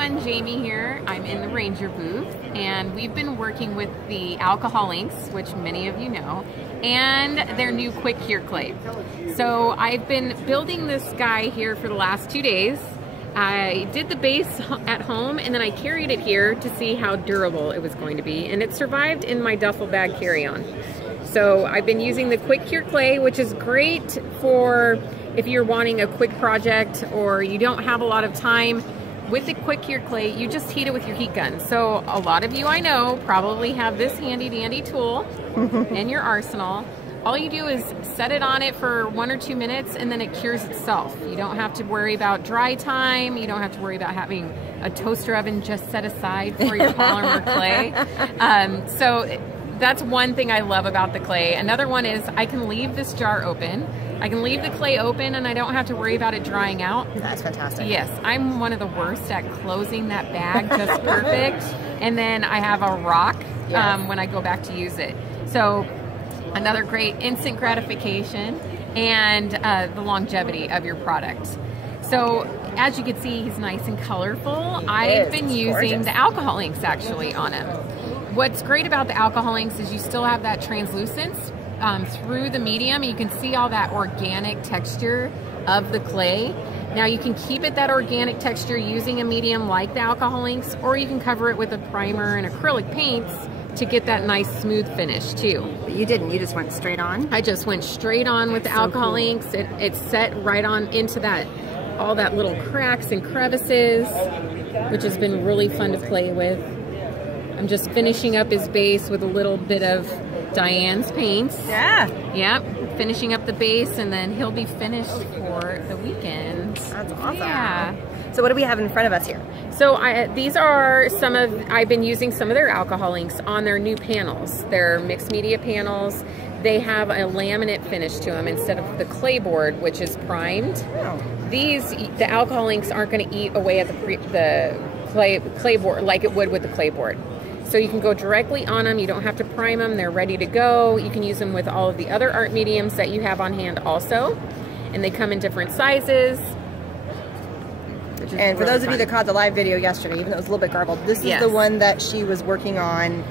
everyone, Jamie here. I'm in the Ranger booth, and we've been working with the alcohol inks, which many of you know, and their new QuickCure Clay. So I've been building this guy here for the last 2 days. I did the base at home, and then I carried it here to see how durable it was going to be, and it survived in my duffel bag carry-on. So I've been using the QuickCure Clay, which is great for if you're wanting a quick project or you don't have a lot of time. With the QuickCure Clay, you just heat it with your heat gun. So a lot of you I know probably have this handy dandy tool in your arsenal. All you do is set it on it for 1 or 2 minutes, and then it cures itself. You don't have to worry about dry time. You don't have to worry about having a toaster oven just set aside for your polymer clay. So that's one thing I love about the clay. Another one is I can leave this jar open. I can leave the clay open and I don't have to worry about it drying out. That's fantastic. Yes, I'm one of the worst at closing that bag just perfect. And then I have a rock when I go back to use it. So another great instant gratification and the longevity of your product. So as you can see, he's nice and colorful. I've been using the alcohol inks actually on him. What's great about the alcohol inks is you still have that translucence through the medium. You can see all that organic texture of the clay. Now you can keep it that organic texture using a medium like the alcohol inks, or you can cover it with a primer and acrylic paints to get that nice smooth finish too. But you didn't, you just went straight on? I just went straight on with the alcohol inks. It's set right on into that, all that little cracks and crevices, which has been really fun to play with. I'm just finishing up his base with a little bit of Diane's paints. Yeah. Yep. Finishing up the base, and then he'll be finished for the weekend. That's awesome. Yeah. So what do we have in front of us here? So these are some of, I've been using some of their alcohol inks on their new panels. Their mixed media panels. They have a laminate finish to them instead of the clay board, which is primed. Oh. The alcohol inks aren't going to eat away at the clay board like it would with the clay board. So you can go directly on them. You don't have to prime them. They're ready to go. You can use them with all of the other art mediums that you have on hand also. And they come in different sizes. And for those of you that caught the live video yesterday, even though it was a little bit garbled, this is the one that she was working on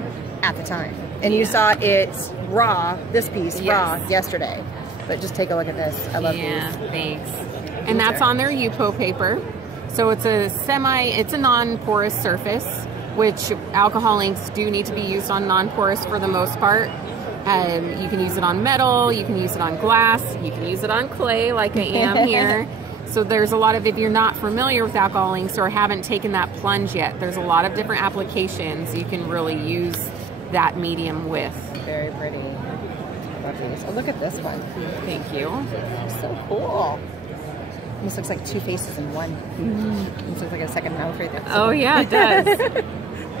at the time. And you saw it raw, this piece raw yesterday. But just take a look at this. I love these. Thanks. And that's on their UPO paper. So it's a non-porous surface, which alcohol inks do need to be used on non-porous for the most part. You can use it on metal, you can use it on glass, you can use it on clay like I am here. So there's a lot of, if you're not familiar with alcohol inks or haven't taken that plunge yet, there's a lot of different applications you can really use that medium with. Very pretty. Oh, look at this one. Thank you. So cool. Almost looks like two faces in one. This looks like a second mouth right there. Oh yeah, it does.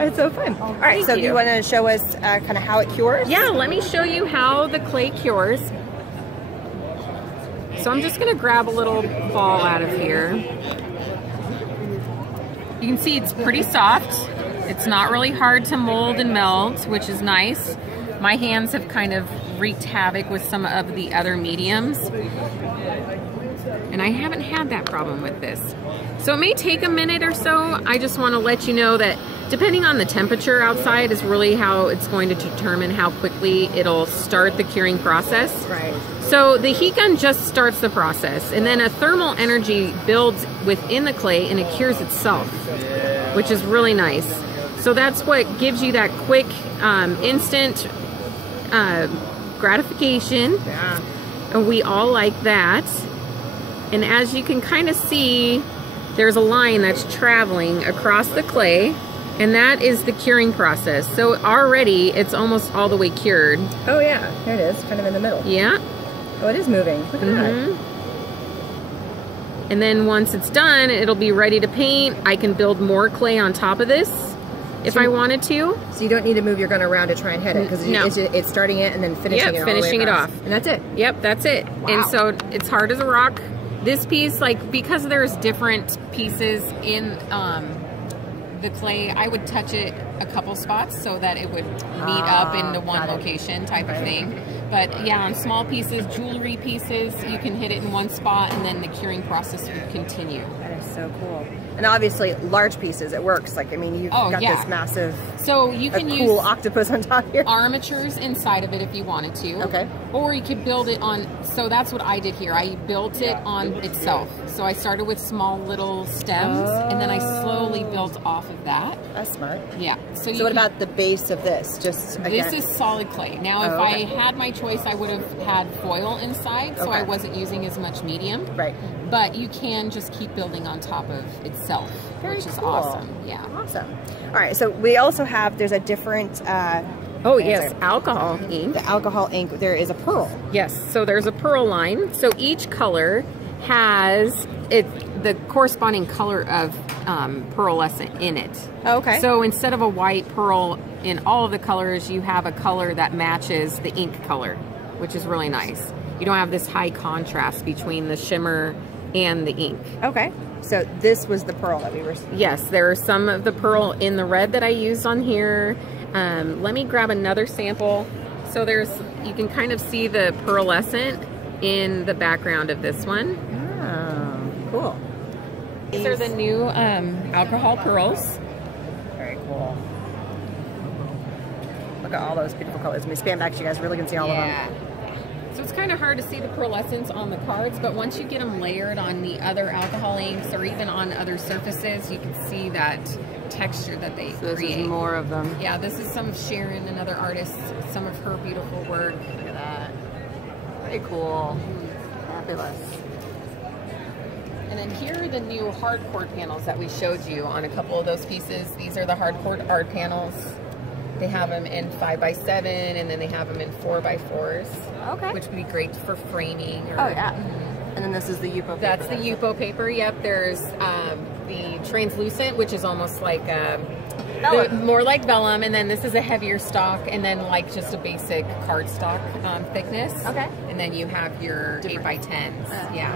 It's so fun. All right, so do you want to show us kind of how it cures? Yeah, let me show you how the clay cures. So I'm just going to grab a little ball out of here. You can see it's pretty soft. It's not really hard to mold and melt, which is nice. My hands have kind of wreaked havoc with some of the other mediums. And I haven't had that problem with this. So it may take a minute or so. I just want to let you know that depending on the temperature outside is really how it's going to determine how quickly it'll start the curing process. Right. So the heat gun just starts the process, and then a thermal energy builds within the clay and it cures itself, which is really nice. So that's what gives you that quick, instant gratification. Yeah. And we all like that. And as you can kind of see, there's a line that's traveling across the clay, and that is the curing process. So already it's almost all the way cured. Oh yeah, there it is, kind of in the middle. Yeah. Oh, it is moving. Look at that. And then once it's done, it'll be ready to paint. I can build more clay on top of this if I wanted to. So you don't need to move your gun around to try and hit it, because it's starting it and then finishing it all finishing the way it off. And that's it. Yep, that's it. Wow. And so it's hard as a rock. This piece, like, because there's different pieces in the clay, I would touch it a couple spots so that it would meet up into one location type of thing. But yeah, on small pieces, jewelry pieces, you can hit it in one spot and then the curing process will continue. That is so cool. And obviously, large pieces, it works. Like, I mean, you've got this massive, so you can cool use octopus on top here. Armatures inside of it if you wanted to. Okay. Or you could build it on, so that's what I did here. I built it on itself. So I started with small little stems, and then I slowly built off of that. That's smart. Yeah. So what about the base of this? Just again? This is solid clay. Now, if I had my choice, I would have had foil inside, so I wasn't using as much medium. Right. But you can just keep building on top of itself, which is awesome. Yeah. Awesome. All right. So we also have, there's a different. Oh yes, alcohol ink. The alcohol ink. There is a pearl. Yes. So there's a pearl line. So each color has the corresponding color of pearlescent in it. Oh, okay. So instead of a white pearl in all of the colors, you have a color that matches the ink color, which is really nice. You don't have this high contrast between the shimmer and the ink. Okay. So this was the pearl that we were... Yes, there are some of the pearl in the red that I used on here. Let me grab another sample. So you can kind of see the pearlescent in the background of this one. Oh, cool. These are the new alcohol pearls. Very cool. Look at all those beautiful colors. Let me span back so you guys really can see all of them. So it's kind of hard to see the pearlescence on the cards, but once you get them layered on the other alcohol inks or even on other surfaces, you can see that texture that they create. This is more of them. Yeah, this is some of Sharon, another artist, some of her beautiful work. Look at that. Very cool. Fabulous. And then here are the new hardcore panels that we showed you on a couple of those pieces. These are the hardcore art panels. They have them in 5x7, and then they have them in 4x4s. Okay. Which would be great for framing. Or, And then this is the Yupo paper. That's the Yupo paper, yep. There's the translucent, which is almost like more like vellum, and then this is a heavier stock, and then like just a basic cardstock thickness. Okay. And then you have your 8x10s. Yeah.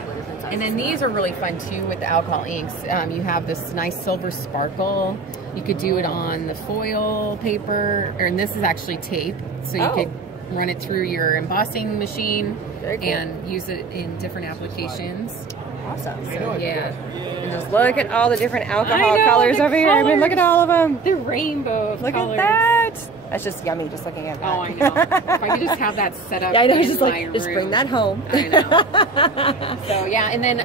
And then these are really fun too with the alcohol inks. You have this nice silver sparkle. You could do it on the foil paper, and this is actually tape, so you could run it through your embossing machine and use it in different applications. Awesome. So, yeah. And just look at all the different alcohol colors over here. I mean, look at all of them. The rainbow of colors. Look at that. That's just yummy just looking at that. Oh, I know. If I could just have that set up I know, in just my like, room. just bring that home. I know. So, yeah, and then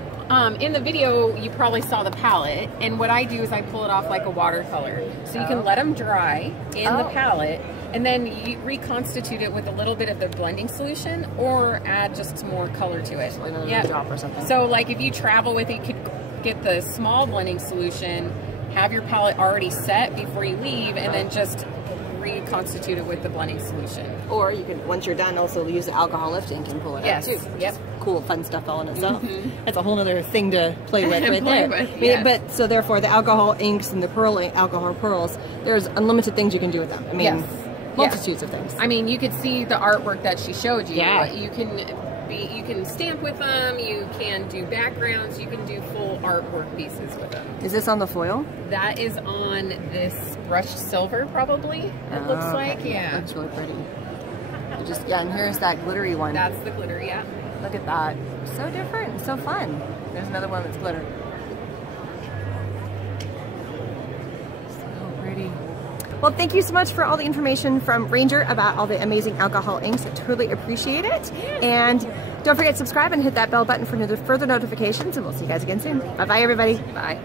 in the video, you probably saw the palette, and what I do is I pull it off like a watercolor. So you can let them dry in the palette, and then you reconstitute it with a little bit of the blending solution, or add just some more color to it. Like another drop or something. So, like, if you travel with it, you could get the small blending solution, have your palette already set before you leave, and then just reconstitute it with the blending solution. Or you can, once you're done, also use the alcohol lift ink and pull it out too. Yep. Cool, fun stuff all in itself. That's a whole other thing to play with right there. But so therefore, the alcohol inks and the alcohol pearls, there's unlimited things you can do with them. I mean, multitudes of things. I mean, you could see the artwork that she showed you. Yeah. You can stamp with them, you can do backgrounds, you can do full artwork pieces with them. Is this on the foil? That is on this brushed silver, probably, it looks like. Yeah. That's really pretty. And here's that glittery one. That's the glitter, yeah. Look at that. So different and so fun. There's another one that's glitter. So pretty. Well, thank you so much for all the information from Ranger about all the amazing alcohol inks. I totally appreciate it. And don't forget to subscribe and hit that bell button for further notifications, and we'll see you guys again soon. Bye-bye, everybody. Bye.